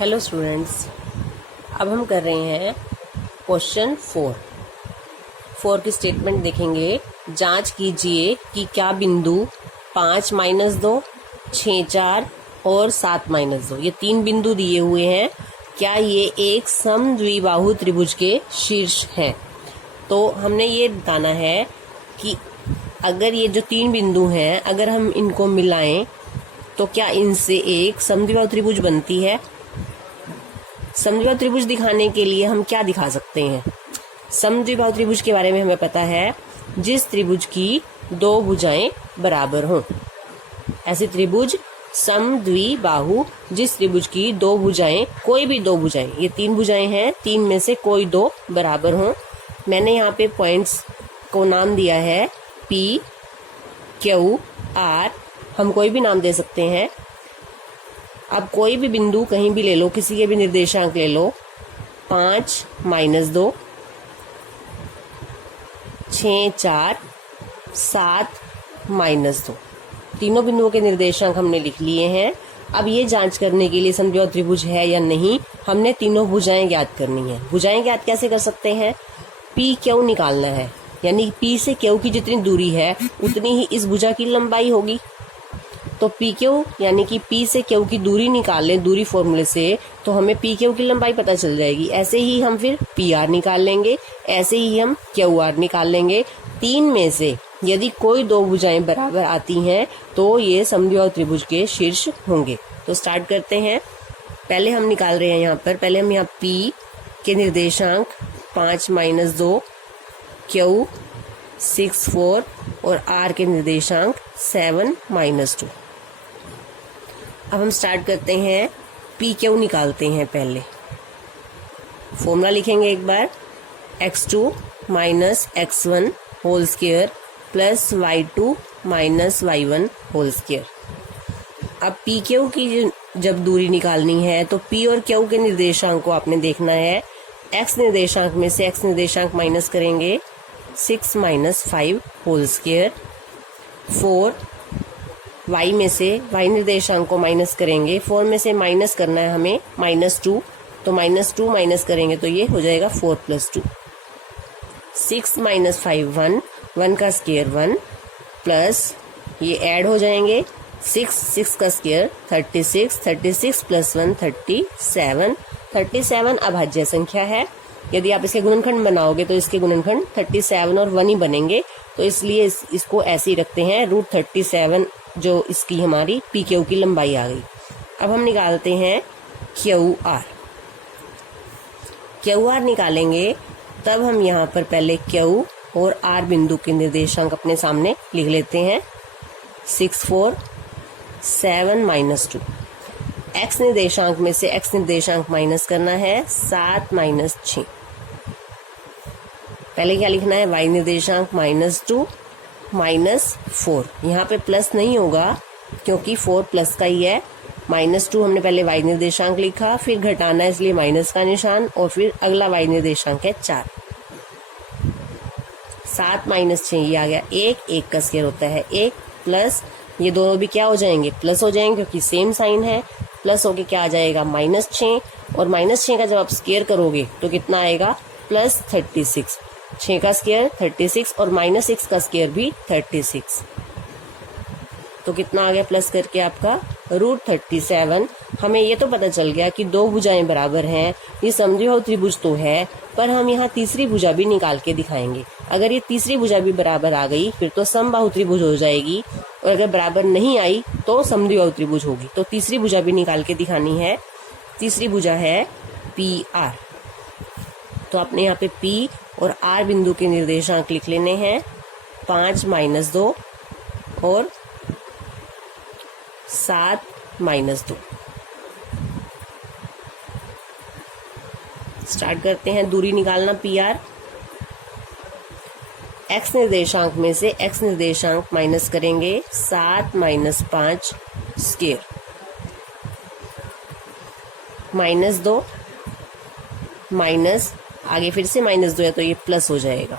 Hello students, अब हम कर रहे हैं क्वेश्चन 4 की स्टेटमेंट देखेंगे। जांच कीजिए कि क्या बिंदु 5-2, 6-4 और 7-2 ये 3 बिंदु दिए हुए हैं, क्या ये एक समद्विबाहु त्रिभुज के शीर्ष हैं। तो हमने ये बताना है कि अगर ये जो 3 बिंदु हैं, अगर हम इनको मिलाएं तो क्या इनसे एक समद्विबाहु त्रिभुज बनती है। समद्विबाहु त्रिभुज दिखाने के लिए हम क्या दिखा सकते हैं। समद्विबाहु त्रिभुज के बारे में हमें पता है, जिस त्रिभुज की 2 भुजाएं बराबर हों। ऐसे त्रिभुज समद्विबाहु, जिस त्रिभुज की 2 भुजाएं, कोई भी 2 भुजाएं, ये 3 भुजाएं हैं, 3 में से कोई 2 बराबर हों। मैंने यहाँ पे पॉइंट्स को नाम दिया है P, Q, R, हम कोई भी नाम दे सकते हैं। अब कोई भी बिंदु कहीं भी ले लो, किसी के भी निर्देशांक ले लो, 5-2, 6-4, 7-2, तीनों बिंदुओं के निर्देशांक हमने लिख लिए हैं। अब ये जांच करने के लिए समद्विबाहु त्रिभुज है या नहीं, हमने तीनों भुजाएं ज्ञात करनी है। भुजाएं ज्ञात कैसे कर सकते हैं, P Q निकालना है, यानी P से Q की जितनी दूरी है उतनी ही इस भुजा की लंबाई होगी। तो पी क्यू यानी कि P से Q की दूरी निकाल लें दूरी फॉर्मूले से, तो हमें पी क्यू की लंबाई पता चल जाएगी। ऐसे ही हम फिर पी आर निकाल लेंगे, ऐसे ही हम क्यू आर निकाल लेंगे। 3 में से यदि कोई 2 भुजाएं बराबर आती हैं तो ये समद्विबाहु त्रिभुज के शीर्ष होंगे। तो स्टार्ट करते हैं। पहले हम निकाल रहे हैं यहाँ पर, पहले हम यहाँ P के निर्देशांक 5-2, Q 6-4 और R के निर्देशांक 7-2। अब हम स्टार्ट करते हैं, पी क्यू निकालते हैं। पहले फॉर्मूला लिखेंगे एक बार, x2 minus x1 whole square plus y2 minus y1 whole square. अब पी क्यू की जब दूरी निकालनी है तो p और q के निर्देशांक को आपने देखना है। x निर्देशांक में से x निर्देशांक माइनस करेंगे, 6-5 होल स्क्वायर। 4 y में से y निर्देशांक को माइनस करेंगे, 4 में से माइनस करना है हमें -2, तो -2 माइनस करेंगे तो ये हो जाएगा 4 + 2। 6 - 5 1 का स्क्वायर 1 प्लस ये ऐड हो जाएंगे, 6 का स्क्वायर 36 + 1 37 अभाज्य संख्या है। यदि आप इसके गुणनखंड बनाओगे तो इसके गुणनखंड 37 और 1 ही बनेंगे, तो इसलिए इसको ऐसे ही रखते हैं। √37 जो इसकी हमारी पी क्यू की लंबाई आ गई। अब हम निकालते हैं क्यू आर निकालेंगे, तब हम यहाँ पर पहले क्यू और आर बिंदु के निर्देशांक अपने सामने लिख लेते हैं। 6-4 7-2, x निर्देशांक में से x निर्देशांक माइनस करना है, 7-6। पहले क्या लिखना है, y निर्देशांक -2 -4। यहाँ पे प्लस नहीं होगा क्योंकि 4 प्लस का ही है। -2 हमने पहले y निर्देशांक लिखा, फिर घटाना है इसलिए माइनस का निशान, और फिर अगला y निर्देशांक है 4। 7-6 ये आ गया 1 का स्क्वायर होता है 1, प्लस ये दोनों भी क्या हो जाएंगे, प्लस हो जाएंगे क्योंकि सेम साइन है। प्लस होके क्या आ जाएगा, -6, और -6 का जब आप स्क्वायर करोगे तो कितना आएगा, +36। 6 का स्क्वायर 36 और -6 का स्क्वायर भी 36, तो कितना आ गया प्लस करके आपका √37। हमें ये तो पता चल गया कि 2 भुजाएं बराबर हैं, ये समद्विबाहु त्रिभुज तो है, पर हम यहाँ तीसरी भुजा भी निकाल के दिखाएंगे। अगर ये तीसरी भुजा भी बराबर आ गई फिर तो समबाहु त्रिभुज हो जाएगी, और अगर बराबर नहीं आई तो समद्विबाहु त्रिभुज होगी। तो तीसरी भुजा भी निकाल के दिखानी है। तीसरी भुजा है PR, तो आपने यहाँ पे P और R बिंदु के निर्देशांक लिख लेने हैं, 5-2 और 7-2। स्टार्ट करते हैं दूरी निकालना PR। x निर्देशांक में से x निर्देशांक माइनस करेंगे, 7-5 स्क्वायर, -2 माइनस आगे फिर से -2 है तो ये प्लस हो जाएगा।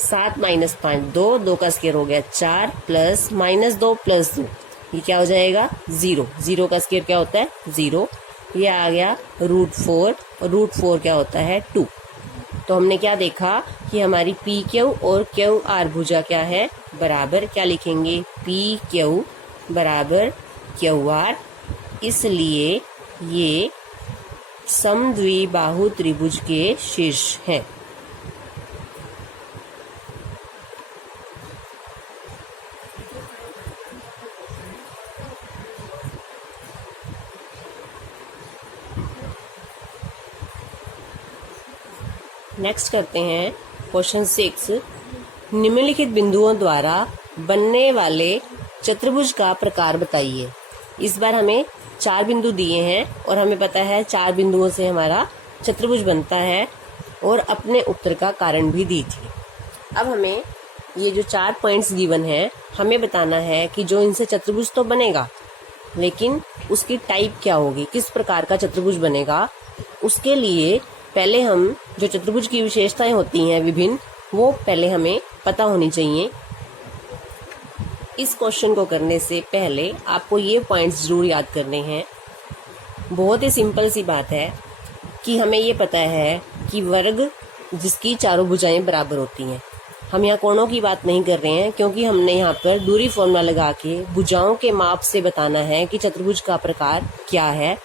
7 - 5 2 का स्क्वायर हो गया 4, प्लस -2 + 2 ये क्या हो जाएगा 0, 0 का स्क्वायर क्या होता है 0, ये आ गया √4 और √4 क्या होता है 2। तो हमने क्या देखा कि हमारी पी क्यू और क्यू आर भुजा क्या है बराबर, क्या लिखेंगे पी क्यू बराबर क्यू आर, इसलिए ये समद्विबाहु त्रिभुज के शीर्ष हैं। नेक्स्ट करते हैं क्वेश्चन 6। निम्नलिखित बिंदुओं द्वारा बनने वाले चतुर्भुज का प्रकार बताइए। इस बार हमें 4 बिंदु दिए हैं और हमें पता है 4 बिंदुओं से हमारा चतुर्भुज बनता है और अपने उत्तर का कारण भी दी थी। अब हमें ये जो 4 पॉइंट्स गिवन है हमें बताना है कि जो इनसे चतुर्भुज तो बनेगा लेकिन उसकी टाइप क्या होगी, किस प्रकार का चतुर्भुज बनेगा। उसके लिए पहले हम जो चतुर्भुज की विशेषताएं होती हैं विभिन्न, वो पहले हमें पता होनी चाहिए। इस क्वेश्चन को करने से पहले आपको ये पॉइंट्स जरूर याद करने हैं। बहुत ही सिंपल सी बात है कि हमें ये पता है कि वर्ग जिसकी चारों भुजाएं बराबर होती हैं। हम यहाँ कोणों की बात नहीं कर रहे हैं क्योंकि हमने यहाँ पर दूरी फॉर्मूला लगा के भुजाओं के माप से बताना है कि चतुर्भुज का प्रकार क्या है।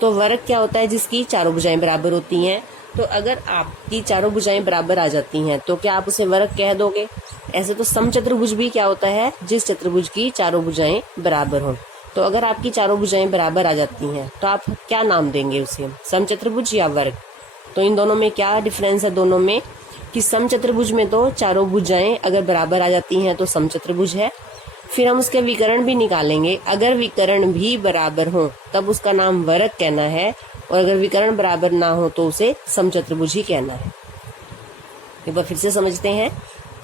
तो वर्ग क्या होता है जिसकी चारों भुजाएं बराबर होती हैं। तो अगर आपकी चारों भुजाएं बराबर आ जाती हैं तो क्या आप उसे वर्ग कह दोगे। ऐसे तो समचतुर्भुज भी क्या होता है जिस चतुर्भुज की चारों भुजाएं बराबर हों। तो अगर आपकी चारों भुजाएं बराबर आ जाती हैं तो आप क्या नाम देंगे उसे, समचतुर्भुज या वर्ग। तो इन दोनों में क्या डिफरेंस है दोनों में कि समचतुर्भुज में तो चारों भुजाएं अगर बराबर आ जाती हैं तो समचतुर्भुज है। फिर हम उसके विकर्ण भी निकालेंगे, अगर विकर्ण भी बराबर हो तब उसका नाम वर्ग कहना है और अगर विकर्ण बराबर ना हो तो उसे समचतुर्भुज ही कहना है। एक बार फिर से समझते हैं।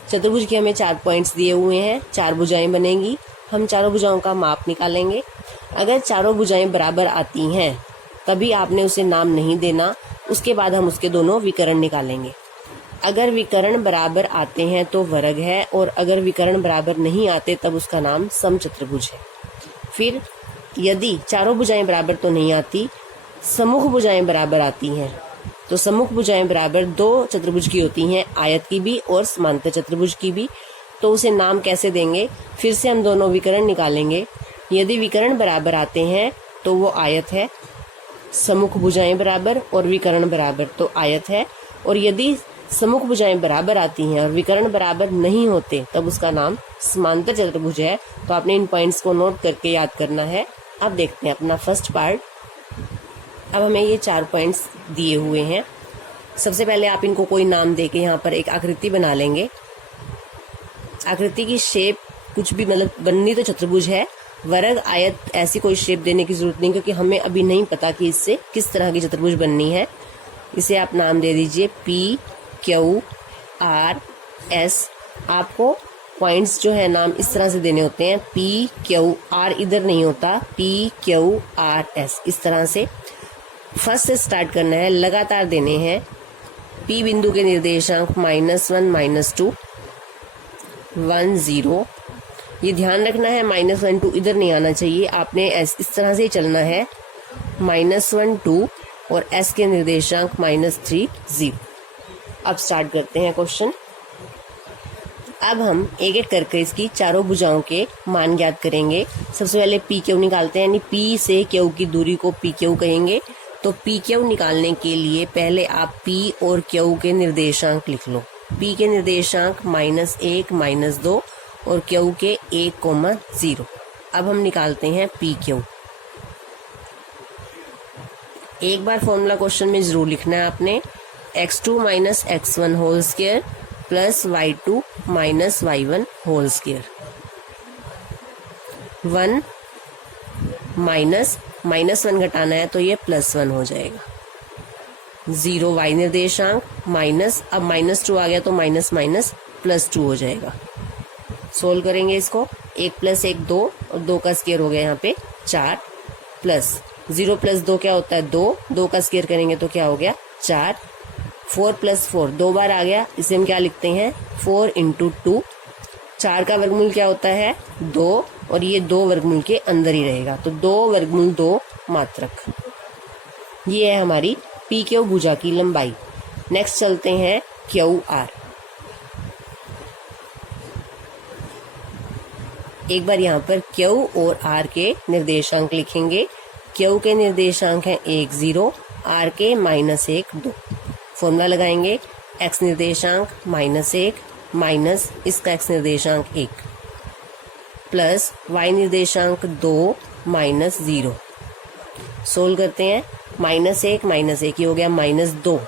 चतुर्भुज के हमें 4 पॉइंट्स दिए हुए हैं, 4 भुजाएं बनेंगी। हम चारों भुजाओं का माप निकालेंगे। अगर चारों भुजाएं बराबर आती हैं तभी आपने उसे नाम नहीं देना, उसके बाद हम उसके दोनों विकर्ण निकालेंगे। अगर विकर्ण बराबर आते हैं तो वर्ग है और अगर विकर्ण बराबर नहीं आते तब उसका नाम समचतुर्भुज है। फिर यदि चारों भुजाएं बराबर तो नहीं आती, सम्मुख भुजाएं बराबर आती हैं, तो सम्मुख भुजाएं बराबर 2 चतुर्भुज की होती हैं, आयत की भी और समांतर चतुर्भुज की भी। तो उसे नाम कैसे देंगे, फिर से हम दोनों विकर्ण निकालेंगे। यदि विकर्ण बराबर आते हैं तो वो आयत है, सम्मुख भुजाएं बराबर और विकर्ण बराबर तो आयत है। और यदि सम्मुख भुजाएं बराबर आती हैं और विकर्ण बराबर नहीं होते तब उसका नाम समांतर चतुर्भुज है। तो आपने इन पॉइंट्स को नोट करके याद करना है। अब देखते हैं अपना फर्स्ट पार्ट। अब हमें ये 4 पॉइंट्स दिए हुए हैं। सबसे पहले आप इनको कोई नाम देके यहाँ पर एक आकृति बना लेंगे। आकृति की शेप कुछ भी, मतलब बननी तो चतुर्भुज है, वर्ग आयत ऐसी कोई शेप देने की जरूरत नहीं क्योंकि हमें अभी नहीं पता कि इससे किस तरह की चतुर्भुज बननी है। इसे आप नाम दे दीजिए P Q R S। आपको पॉइंट्स जो है नाम इस तरह से देने होते हैं, P Q R इधर नहीं होता, P Q R S इस तरह से। फर्स्ट से स्टार्ट करना है, लगातार देने हैं। P बिंदु के निर्देशांक -1 -2 1 0। ये ध्यान रखना है -1 2 इधर नहीं आना चाहिए, आपने इस तरह से ही चलना है, -1 2 और S के निर्देशांक -3 0। अब स्टार्ट करते हैं क्वेश्चन। अब हम एक एक करके इसकी चारों भुजाओं के मान ज्ञात करेंगे। सबसे पहले पी क्यू निकालते हैं, यानी पी से क्यू की दूरी को पी क्यू कहेंगे। तो पी क्यू निकालने के लिए पहले आप पी और क्यू के निर्देशांक लिख लो। पी के निर्देशांक -1 -2 और क्यू के 1, 0। अब हम निकालते हैं पी क्यू। एक बार फॉर्मूला क्वेश्चन में जरूर लिखना है आपने, x2 - x1 whole square plus y2 - y1 whole square. 1 -1 घटाना है तो ये +1 हो जाएगा। 0 y निर्देशांक माइनस, अब -2 आ गया तो माइनस +2 हो जाएगा। सोल्व करेंगे इसको, 1 + 1 2 और 2 का स्क्वायर हो गया यहाँ पे 4 प्लस 0 + 2 क्या होता है 2, 2 का स्क्वायर करेंगे तो क्या हो गया 4। 4 + 4 2 बार आ गया, इसे हम क्या लिखते हैं 4 × 2। 4 का वर्गमूल क्या होता है 2 और ये 2 वर्गमूल के अंदर ही रहेगा, तो 2 वर्गमूल 2 मात्रक। ये है हमारी पी क्यू भुजा की लंबाई। नेक्स्ट चलते हैं क्यू आर। एक बार यहाँ पर क्यू और आर के निर्देशांक लिखेंगे। क्यू के निर्देशांक हैं 1 0, आर के -1 2। फॉर्मूला लगाएंगे, एक्स निर्देशांक -1 माइनस इसका एक्स निर्देशांक 1 प्लस वाई निर्देशांक 2 माइनस 0। सोल्व करते हैं, -1 ये हो गया -2,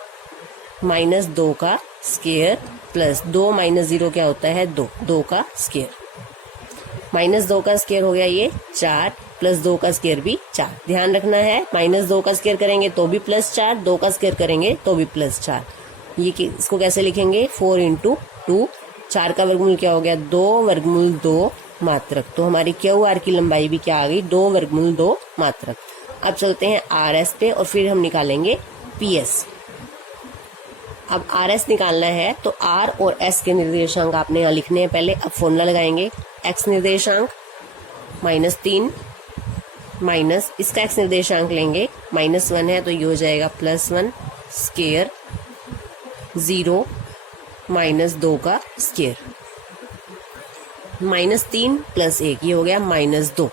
-2 का स्क्वायर प्लस 2 - 0 क्या होता है 2, 2 का स्क्वायर। -2 का स्क्वायर हो गया ये 4 प्लस 2 का स्क्वायर भी 4। ध्यान रखना है, -2 का स्क्वायर करेंगे तो भी +4, 2 का स्क्वायर करेंगे तो भी +4। ये इसको कैसे लिखेंगे, 4 × 2, 4 का वर्गमूल क्या हो गया 2 वर्गमूल 2 मात्रक। तो हमारी क्यू आर की लंबाई भी क्या आ गई 2 वर्गमूल 2 मात्रक। अब चलते हैं आर एस पे और फिर हम निकालेंगे पी एस। अब आर एस निकालना है तो आर और एस के निर्देशांक आपने यहाँ लिखने हैं पहले। अब फॉर्मूला लगाएंगे, एक्स निर्देशांक -3 माइनस इसका एक्स निर्देशांक लेंगे -1 है तो ये हो जाएगा +1 स्क्वायर 0 -2 का स्क्वायर, -3 + 1 ये हो गया -2।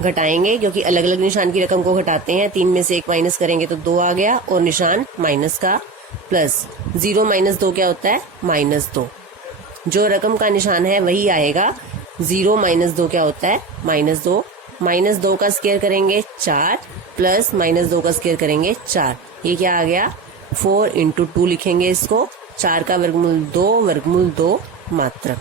घटाएंगे क्योंकि अलग अलग निशान की रकम को घटाते हैं, 3 में से 1 माइनस करेंगे तो 2 आ गया और निशान माइनस का, प्लस 0 - 2 क्या होता है -2। जो रकम का निशान है वही आएगा, 0 - 2 क्या होता है -2, -2 का स्क्वायर करेंगे 4 प्लस -2 का स्क्वायर करेंगे 4। ये क्या आ गया 4 × 2 लिखेंगे इसको, 4 का वर्गमूल 2 वर्गमूल 2 मात्रक।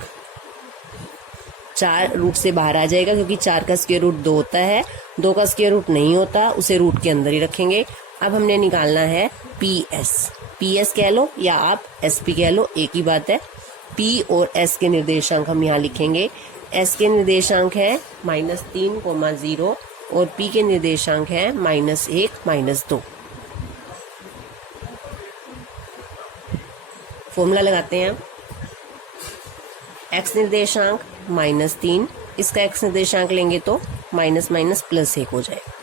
4 रूट से बाहर आ जाएगा क्योंकि 4 का स्क्वायर रूट 2 होता है, 2 का स्क्वायर रूट नहीं होता, उसे रूट के अंदर ही रखेंगे। अब हमने निकालना है पी एस कह लो या आप SP कह लो, एक ही बात है। P और S के निर्देशांक हम यहाँ लिखेंगे। S के निर्देशांक है -3, 0 और P के निर्देशांक है -1, -2। फॉर्मूला लगाते हैं, x निर्देशांक -3, इसका x निर्देशांक लेंगे तो +1 हो जाएगा।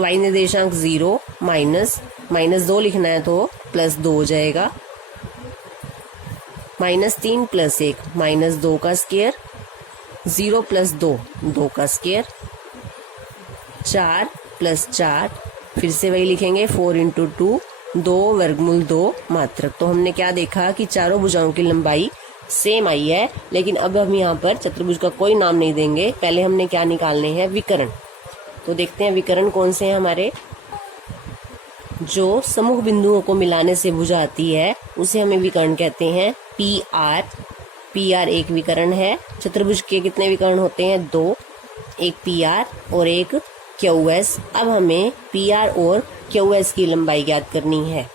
y निर्देशांक 0 -2 लिखना है तो +2 हो जाएगा। -3 + 1 -2 का स्क्वायर, 0 + 2 2 का स्क्वायर, 4 + 4 फिर से वही लिखेंगे 4 × 2 2 वर्गमूल 2 मात्रक। तो हमने क्या देखा कि चारों भुजाओं की लंबाई सेम आई है, लेकिन अब हम यहाँ पर चतुर्भुज का कोई नाम नहीं देंगे। पहले हमने क्या निकालने हैं विकर्ण। तो देखते हैं विकर्ण कौन से हैं हमारे। जो समूह बिंदुओं को मिलाने से भुजा आती है उसे हमें विकर्ण कहते हैं। पी आर एक विकर्ण है। चतुर्भुज के कितने विकर्ण होते हैं 2, एक PR और एक QS। अब हमें PR और QS की लंबाई ज्ञात करनी है।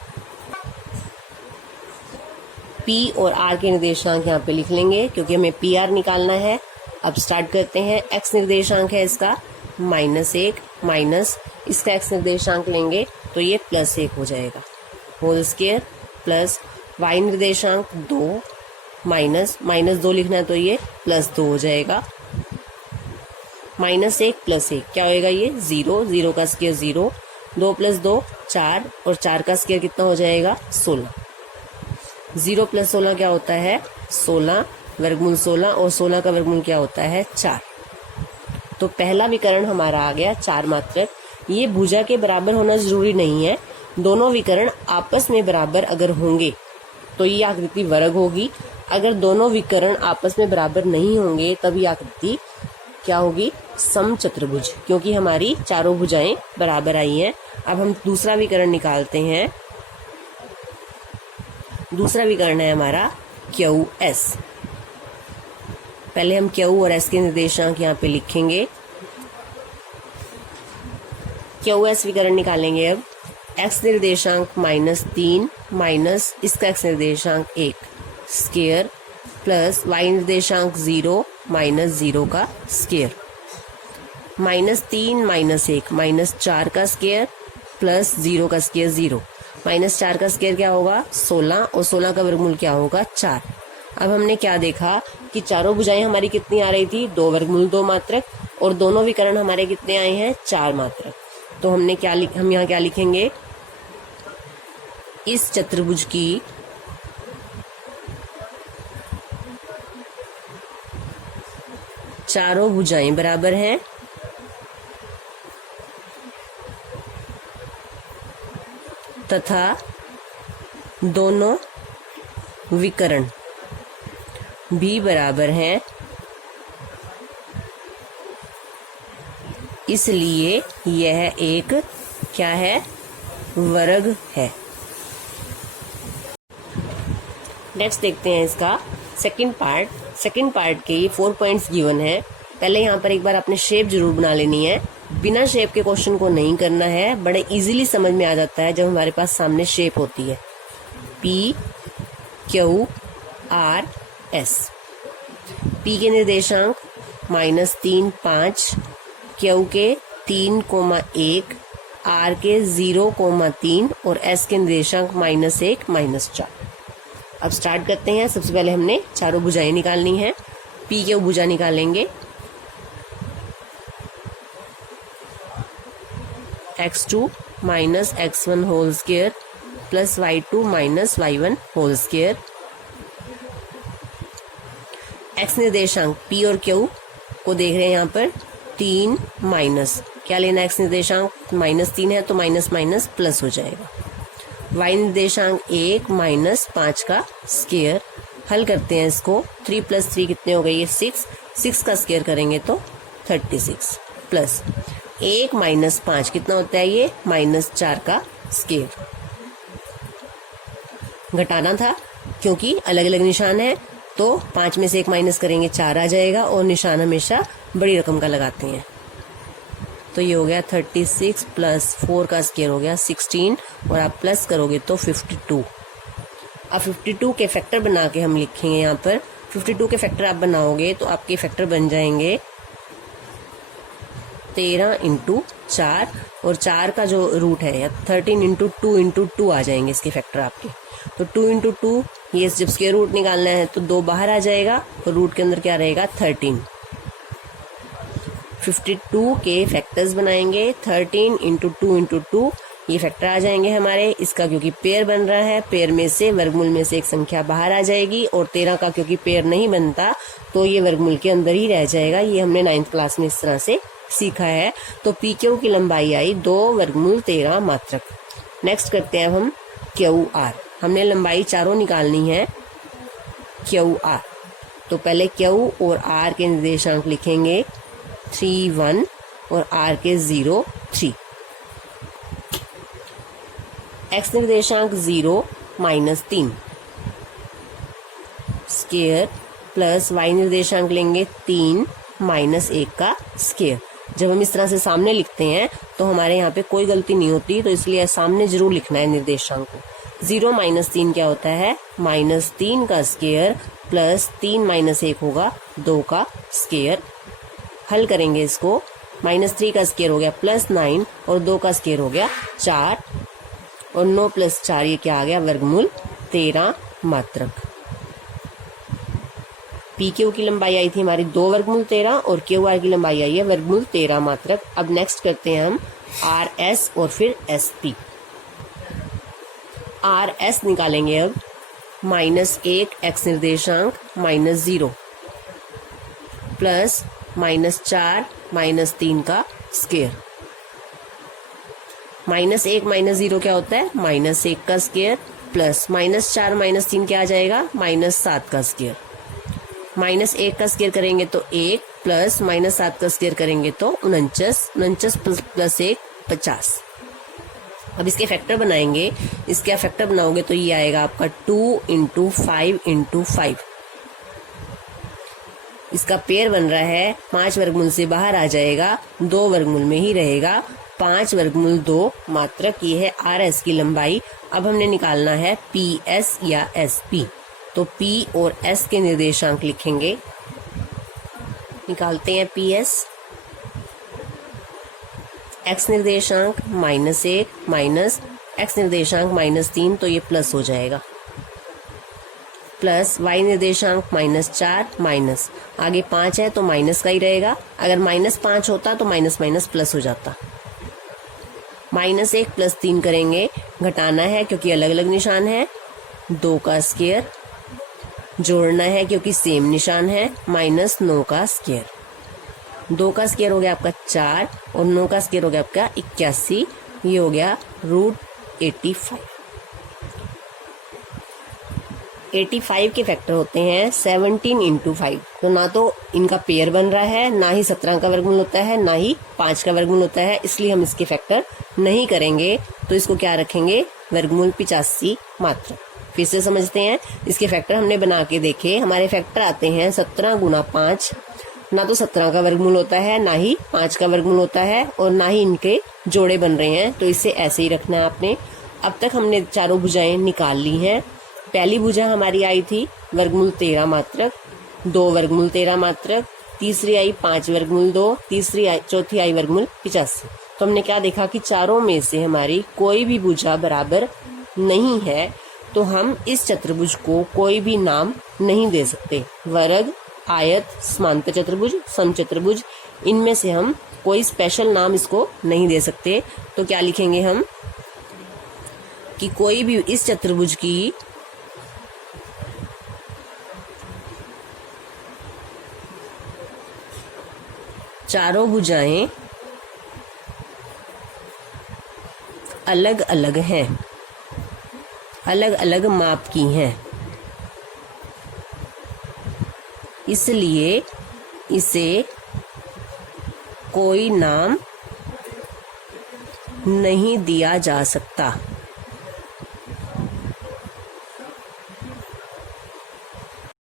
P और R के निर्देशांक यहाँ पे लिख लेंगे क्योंकि हमें PR निकालना है। अब स्टार्ट करते हैं। X निर्देशांक है इसका -1 माइनस इसका X निर्देशांक लेंगे तो ये +1 हो जाएगा होल स्क्वायर, प्लस Y निर्देशांक 2 माइनस -2 लिखना है तो ये +2 हो जाएगा। -1 + 1 क्या होएगा ये 0, 0 का स्क्वायर 0, 2 + 2 4 और 4 का स्क्वायर कितना हो जाएगा 16। 0 + 16 क्या होता है 16, वर्गमूल 16 और 16 का वर्गमूल क्या होता है 4। तो पहला विकर्ण हमारा आ गया 4 मात्रक। ये भुजा के बराबर होना जरूरी नहीं है, दोनों विकर्ण आपस में बराबर अगर होंगे तो ये आकृति वर्ग होगी। अगर दोनों विकर्ण आपस में बराबर नहीं होंगे तब ये आकृति क्या होगी समचतुर्भुज, क्योंकि हमारी चारों भुजाएं बराबर आई हैं। अब हम दूसरा विकर्ण निकालते हैं। दूसरा विकर्ण है हमारा QS। पहले हम Q और S के निर्देशांक यहाँ पे लिखेंगे। QS विकर्ण निकालेंगे। अब X निर्देशांक -3 माइनस इसका X निर्देशांक 1 स्क्वायर, प्लस Y निर्देशांक 0 माइनस 0 का स्क्वायर, -3 -1 -4 का स्क्वायर प्लस 0 का स्क्वायर 0, -4 का स्क्वायर क्या होगा 16 और 16 का वर्गमूल क्या होगा 4। अब हमने क्या देखा कि कि चारों भुजाएं हमारी कितनी आ रही थी, 2 वर्गमूल 2 मात्रक, और दोनों विकर्ण हमारे कितने आए हैं, 4 मात्रक। तो हम यहाँ क्या लिखेंगे, इस चतुर्भुज की चारों भुजाएं बराबर हैं तथा दोनों विकर्ण भी बराबर हैं, इसलिए यह एक क्या है, वर्ग है। नेक्स्ट देखते हैं इसका सेकंड पार्ट के ये 4 पॉइंट्स गिवन है। पहले यहाँ पर एक बार आपने शेप जरूर बना लेनी है, बिना शेप के क्वेश्चन को नहीं करना है, बड़े इजीली समझ में आ जाता है जब हमारे पास सामने शेप होती है। P Q R S, P के निर्देशांक -3 5, Q के 3,1, R के 0,3 और S के निर्देशांक -1 -4। अब स्टार्ट करते हैं। सबसे पहले हमने चारों भुजाएं निकालनी है। P Q भुजा निकालेंगे, x2 minus x1 whole square plus y2 minus y1 whole square. x निर्देशांक P और Q को देख रहे हैं यहाँ पर 3 माइनस, क्या लेना है, x निर्देशांक -3 है तो माइनस माइनस प्लस हो जाएगा। y निर्देशांक 1 माइनस 5 का स्क्वायर, हल करते हैं इसको, 3 + 3 कितने हो गए, ये 6 का स्क्वायर करेंगे तो 36 प्लस 1 माइनस 5 कितना होता है, ये -4 का स्क्वायर। घटाना था क्योंकि अलग अलग निशान है, तो 5 में से 1 माइनस करेंगे 4 आ जाएगा, और निशान हमेशा बड़ी रकम का लगाते हैं। तो ये हो गया 36 प्लस 4 का स्क्वायर हो गया 16, और आप प्लस करोगे तो 52। अब 52 के फैक्टर बना के हम लिखेंगे यहाँ पर। 52 के फैक्टर आप बनाओगे तो आपके फैक्टर बन जाएंगे 13 × 4, और 4 का जो रूट है 13 × 2 × 2 आ जाएंगे इसके फैक्टर आपके। तो 2 × 2, ये जब स्क्वायर रूट निकालना है तो 2 बाहर आ जाएगा, और रूट के अंदर क्या रहेगा 13। 52 के फैक्टर्स बनाएंगे, 13 × 2 × 2, ये फैक्टर आ जाएंगे हमारे। इसका क्योंकि पेयर बन रहा है, पेयर में से वर्गमूल में से एक संख्या बाहर आ जाएगी, और 13 का क्योंकि पेयर नहीं बनता तो ये वर्गमूल के अंदर ही रह जाएगा। ये हमने 9th क्लास में इस तरह से सीखा है। तो पी क्यू की लंबाई आई 2 वर्गमूल 13 मात्रक। नेक्स्ट करते हैं हम क्यू आर। हमने लंबाई चारों निकालनी है क्यू आर। तो पहले क्यू और आर के निर्देशांक लिखेंगे 3 1 और आर के 0 3। एक्स निर्देशांक 0 -3 स्क्वायर प्लस वाई निर्देशांक लेंगे 3 -1 का स्क्वायर। जब हम इस तरह से सामने लिखते हैं तो हमारे यहाँ पे कोई गलती नहीं होती, तो इसलिए सामने जरूर लिखना है निर्देशांक को। 0 -3 क्या होता है, -3 का स्क्वायर प्लस 3 -1 होगा 2 का स्क्वायर। हल करेंगे इसको, -3 का स्क्वायर हो गया +9 और 2 का स्क्वायर हो गया 4, और 9 + 4 ये क्या आ गया, वर्गमूल 13 मात्रक। पी क्यू की लंबाई आई थी हमारी 2 वर्गमूल 13 और क्यू आर की लंबाई आई है वर्गमूल 13 मात्रक। अब नेक्स्ट करते हैं हम आर एस और फिर एस पी। आर एस निकालेंगे अब, -1 एक्स निर्देशांक -0 प्लस -4 -3 का स्क्वायर। -1 -0 क्या होता है, -1 का स्क्वायर प्लस -4 -3 क्या आ जाएगा, -7 का स्क्वायर। -1 का स्क्वायर करेंगे तो 1 प्लस -7 का स्क्वायर करेंगे तो 49 प्लस 1 50। अब इसके फैक्टर बनाएंगे। इसके फैक्टर बनाओगे तो ये आएगा आपका 2 × 5 × 5। इसका पेयर बन रहा है, 5 वर्गमूल से बाहर आ जाएगा, 2 वर्गमूल में ही रहेगा, 5 वर्गमूल 2 मात्रक। ये है आर एस की लंबाई। अब हमने निकालना है पी एस या एस पी। तो P और S के निर्देशांक लिखेंगे। निकालते हैं PS। X निर्देशांक -1 माइनस X निर्देशांक -3, तो ये प्लस हो जाएगा। प्लस y निर्देशांक -4 माइनस, आगे 5 है तो माइनस का ही रहेगा, अगर -5 होता तो माइनस माइनस प्लस हो जाता। -1 + 3 करेंगे, घटाना है क्योंकि अलग अलग निशान है, 2 का स्क्वायर, जोड़ना है क्योंकि सेम निशान है, -9 का स्क्वायर। 2 का स्क्वायर हो गया आपका 4 और 9 का स्क्वायर हो गया आपका 81, ये हो गया √85। 85 के फैक्टर होते हैं 17 × 5, तो ना तो इनका पेयर बन रहा है, ना ही 17 का वर्गमूल होता है, ना ही 5 का वर्गमूल होता है, इसलिए हम इसके फैक्टर नहीं करेंगे। तो इसको क्या रखेंगे, वर्गमूल 85 मात्र। फिर से समझते हैं, इसके फैक्टर हमने बना के देखे, हमारे फैक्टर आते हैं 17 × 5, ना तो 17 का वर्गमूल होता है, ना ही 5 का वर्गमूल होता है, और ना ही इनके जोड़े बन रहे हैं, तो इसे ऐसे ही रखना है आपने। अब तक हमने चारों भुजाएं निकाल ली हैं। पहली भुजा हमारी आई थी वर्गमूल 13 मात्रक, 2 वर्गमूल 13 मात्रक, तीसरी आई 5 वर्गमूल 2, चौथी आई वर्गमूल 85। तो हमने क्या देखा कि चारों में से हमारी कोई भी भुजा बराबर नहीं है, तो हम इस चतुर्भुज को कोई भी नाम नहीं दे सकते। वर्ग, आयत, समांतर चतुर्भुज, समचतुर्भुज, इनमें से हम कोई स्पेशल नाम इसको नहीं दे सकते। तो क्या लिखेंगे हम कि कोई भी इस चतुर्भुज की चारों भुजाएं अलग अलग हैं, अलग अलग माप की हैं, इसलिए इसे कोई नाम नहीं दिया जा सकता।